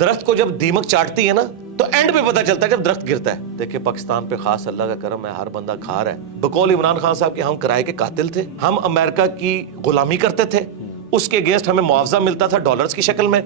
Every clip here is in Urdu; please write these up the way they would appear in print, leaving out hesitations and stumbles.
درخت کو جب دیمک چاٹتی ہے نا تو اینڈ پہ پتا چلتا ہے جب درخت گرتا ہے. دیکھیں پاکستان پہ خاص اللہ کا کرم ہے, ہر بندہ کھا رہا ہے. بقول عمران خان صاحب کے ہم کرائے کے قاتل تھے, ہم امریکہ کی غلامی کرتے تھے, اس کے اگینسٹ ہمیں معاوضہ ملتا تھا ڈالرز کی شکل میں,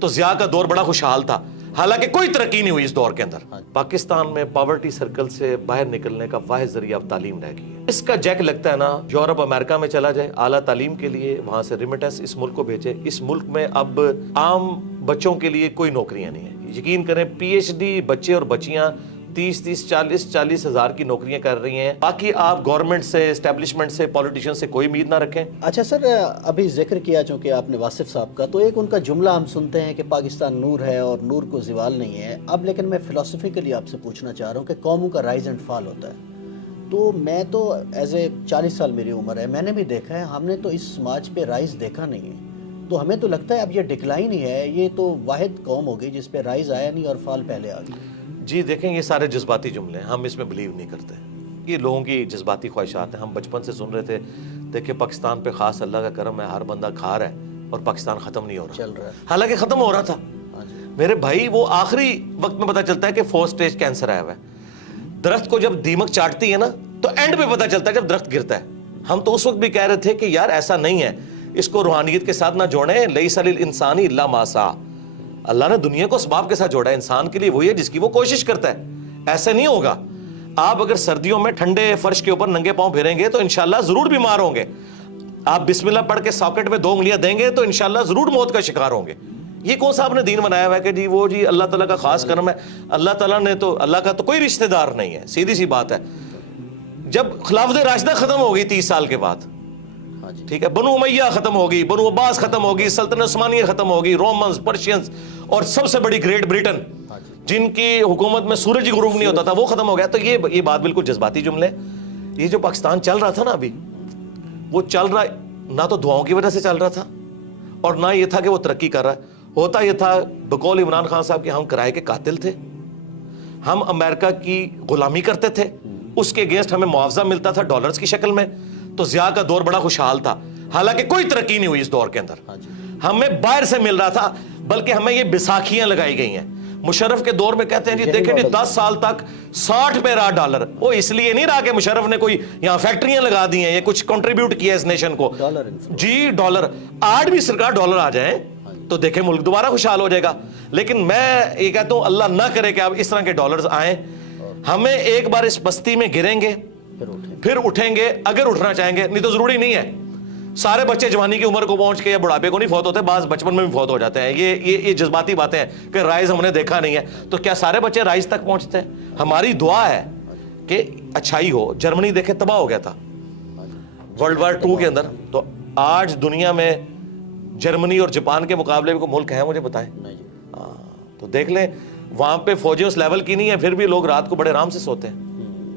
تو ضیاء کا دور بڑا خوشحال تھا. حالانکہ کوئی ترقی نہیں ہوئی اس دور کے اندر. پاکستان میں پاورٹی سرکل سے باہر نکلنے کا واحد ذریعہ اب تعلیم رہ گئی ہے. اس کا جیک لگتا ہے نا, یورپ امریکہ میں چلا جائے اعلیٰ تعلیم کے لیے, وہاں سے ریمیٹنس اس ملک کو بھیجے. اس ملک میں اب عام بچوں کے لیے کوئی نوکریاں نہیں ہیں. یقین کریں پی ایچ ڈی بچے اور بچیاں 30-40 ہزار کی نوکریاں کر رہی ہیں. باقی آپ گورنمنٹ سے, اسٹیبلشمنٹ سے, پولیٹیشین سے کوئی امید نہ رکھیں. اچھا سر, ابھی ذکر کیا چونکہ آپ نے واصف صاحب کا, تو ایک ان کا جملہ ہم سنتے ہیں کہ پاکستان نور ہے اور نور کو زوال نہیں ہے. اب لیکن میں فلسفیکلی آپ سے پوچھنا چاہ رہا ہوں کہ قوموں کا رائز اینڈ فال ہوتا ہے. تو میں تو ایز اے 40 سال میری عمر ہے, میں نے بھی دیکھا ہے, ہم نے تو اس سماج پہ رائز دیکھا نہیں ہے. تو ہمیں تو لگتا ہے اب یہ ڈکلائن ہی ہے, یہ تو واحد قوم ہو گئی جس پہ رائز آیا نہیں اور فال پہلے آ گئی. جی دیکھیں یہ سارے جذباتی جملے ہیں, ہم اس میں بلیو نہیں کرتے. یہ لوگوں کی جذباتی خواہشات ہیں. ہم بچپن سے سن رہے تھے, دیکھیں پاکستان پہ خاص اللہ کا کرم ہے, ہر بندہ کھا رہا ہے اور پاکستان ختم نہیں ہو رہا. چل رہا ہے, حالانکہ ختم ہو رہا تھا میرے بھائی. وہ آخری وقت میں پتا چلتا ہے کہ 4 سٹیج کینسر آیا ہوا ہے. درخت کو جب دیمک چاٹتی ہے نا تو اینڈ پہ پتا چلتا ہے جب درخت گرتا ہے. ہم تو اس وقت بھی کہہ رہے تھے کہ یار ایسا نہیں ہے, اس کو روحانیت کے ساتھ نہ جوڑیں. لیس للانسان الا ما سعی, اللہ نے دنیا کو اسباب کے ساتھ جوڑا ہے. انسان کے لیے وہی ہے جس کی وہ کوشش کرتا ہے. ایسے نہیں ہوگا. آپ اگر سردیوں میں ٹھنڈے فرش کے اوپر ننگے پاؤں پھریں گے تو انشاءاللہ ضرور بیمار ہوں گے. آپ بسم اللہ پڑھ کے ساکٹ میں 2 انگلیاں دیں گے تو انشاءاللہ ضرور موت کا شکار ہوں گے. یہ کون سا آپ نے دین بنایا ہوا ہے کہ جی وہ جی اللہ تعالیٰ کا خاص کرم ہے. اللہ تعالیٰ نے تو, اللہ کا تو کوئی رشتہ دار نہیں ہے. سیدھی سی بات ہے. جب خلافت راشدہ ختم ہو گئی 30 سال کے بعد, ٹھیک ہے, بنو امیہ ختم ہوگی, بنو عباس ختم ہوگی, سلطنت عثمانیہ ختم ہوگی, رومنز, پرشینز, اور سب سے بڑی گریٹ بریٹن جن کی حکومت میں سورج ہی غروب نہیں ہوتا تھا, وہ ختم ہو گیا. تو یہ بات بالکل جذباتی جملے. یہ جو پاکستان چل رہا تھا نا ابھی, وہ چل رہا نہ تو دعاؤں کی وجہ سے چل رہا تھا اور نہ یہ تھا کہ وہ ترقی کر رہا ہے. ہوتا یہ تھا بقول عمران خان صاحب کے ہم کرائے کے قاتل تھے, ہم امریکہ کی غلامی کرتے تھے, اس کے اگینسٹ ہمیں معاوضہ ملتا تھا ڈالرز کی شکل میں, تو ضیاء کا دور بڑا خوشحال تھا. حالانکہ کوئی ترقی نہیں ہوئی اس دور کے اندر. ہمیں باہر سے مل رہا تھا, بلکہ ہمیں یہ بیساکھیاں لگائی گئی ہیں. مشرف کے دور میں کہتے ہیں جی دیکھیں جی 10 سال تک 60 پہ رہا ڈالر. وہ اس لیے نہیں رہا کہ مشرف نے کوئی یہاں فیکٹریاں لگا دی ہیں, یہ کچھ کنٹریبیوٹ کیا اس نیشن کو. جی ڈالر, آج بھی سرکار ڈالر آ جائیں تو دیکھیں ملک دوبارہ خوشحال ہو جائے گا. لیکن میں یہ کہتا ہوں اللہ نہ کرے کہ اب اس طرح کے ڈالرز آئیں. ہمیں ایک بار اس بستی میں گریں گے پھر اٹھیں گے اگر اٹھنا چاہیں گے, نہیں تو ضروری نہیں ہے. سارے بچے جوانی کی عمر کو پہنچ کے یا بڑھاپے کو نہیں فوت ہوتے, بعض بچپن میں بھی فوت ہو جاتے ہیں. یہ جذباتی باتیں ہیں کہ رائز ہم نے دیکھا نہیں ہے. تو کیا سارے بچے رائز تک پہنچتے ہیں؟ ہماری دعا ہے کہ اچھائی ہو. جرمنی دیکھیں تباہ ہو گیا تھا ورلڈ وار 2 کے اندر, تو آج دنیا میں جرمنی اور جاپان کے مقابلے میں کوئی ملک ہے مجھے بتائیں؟ تو دیکھ لیں وہاں پہ فوجیں اس لیول کی نہیں ہے, پھر بھی لوگ رات کو بڑے آرام سے سوتے ہیں.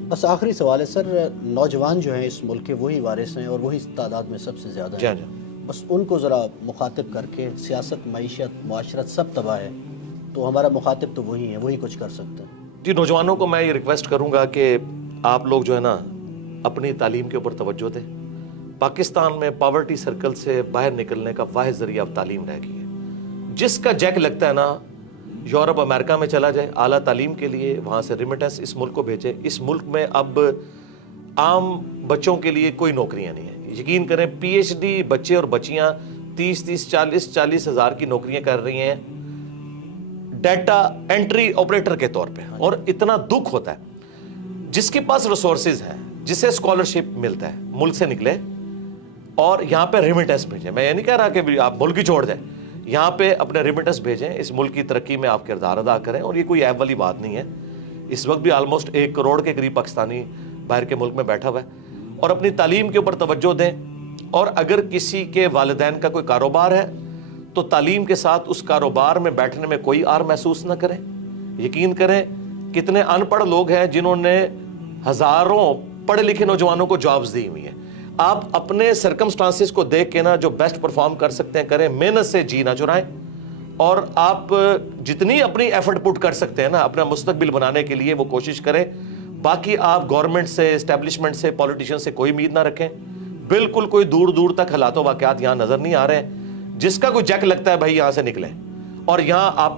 بس آخری سوال ہے سر, نوجوان جو ہیں اس ملک کے وہی وارث ہیں اور وہی تعداد میں سب سے زیادہ ہیں. بس ان کو ذرا مخاطب کر کے, سیاست, معیشت, معاشرت سب تباہ ہے, تو ہمارا مخاطب تو وہی ہے, وہی کچھ کر سکتے ہیں. جی نوجوانوں کو میں یہ ریکویسٹ کروں گا کہ آپ لوگ جو ہے نا اپنی تعلیم کے اوپر توجہ دیں. پاکستان میں پاورٹی سرکل سے باہر نکلنے کا واحد ذریعہ اب تعلیم رہ گئی ہے. جس کا جیک لگتا ہے نا, یورپ امریکہ میں چلا جائے اعلیٰ تعلیم کے لیے, وہاں سے ریمیٹنس اس ملک کو بھیجے. اس ملک میں اب عام بچوں کے لیے کوئی نوکریاں نہیں ہیں. یقین کریں پی ایچ ڈی بچے اور بچیاں 30-40 ہزار کی نوکریاں کر رہی ہیں ڈیٹا انٹری آپریٹر کے طور پہ. اور اتنا دکھ ہوتا ہے جس کے پاس ریسورسز ہیں, جسے اسکالرشپ ملتا ہے, ملک سے نکلے اور یہاں پہ ریمیٹنس بھیجیں. میں یہ نہیں کہہ رہا کہ آپ ملک ہی چھوڑ دیں, یہاں پہ اپنے ریمیٹنس بھیجیں, اس ملک کی ترقی میں آپ کردار ادا کریں. اور یہ کوئی عیب والی بات نہیں ہے. اس وقت بھی آلموسٹ 1 کروڑ کے قریب پاکستانی باہر کے ملک میں بیٹھا ہوا ہے. اور اپنی تعلیم کے اوپر توجہ دیں. اور اگر کسی کے والدین کا کوئی کاروبار ہے تو تعلیم کے ساتھ اس کاروبار میں بیٹھنے میں کوئی آر محسوس نہ کریں. یقین کریں کتنے ان پڑھ لوگ ہیں جنہوں نے ہزاروں پڑھے لکھے نوجوانوں کو جابز دی ہوئی ہیں. آپ اپنے سرکمسٹانسز کو دیکھ کے نا جو بیسٹ پرفارم کر سکتے ہیں کریں, محنت سے جی نہ چرائیں. اور آپ جتنی اپنی ایفرٹ پٹ کر سکتے ہیں نا اپنا مستقبل بنانے کے لیے وہ کوشش کریں. باقی آپ گورنمنٹ سے, اسٹیبلشمنٹ سے, پولیٹیشین سے کوئی امید نہ رکھیں. بالکل کوئی دور دور تک حالات و واقعات یہاں نظر نہیں آ رہے ہیں. جس کا کوئی جیک لگتا ہے بھائی یہاں سے نکلیں اور یہاں آپ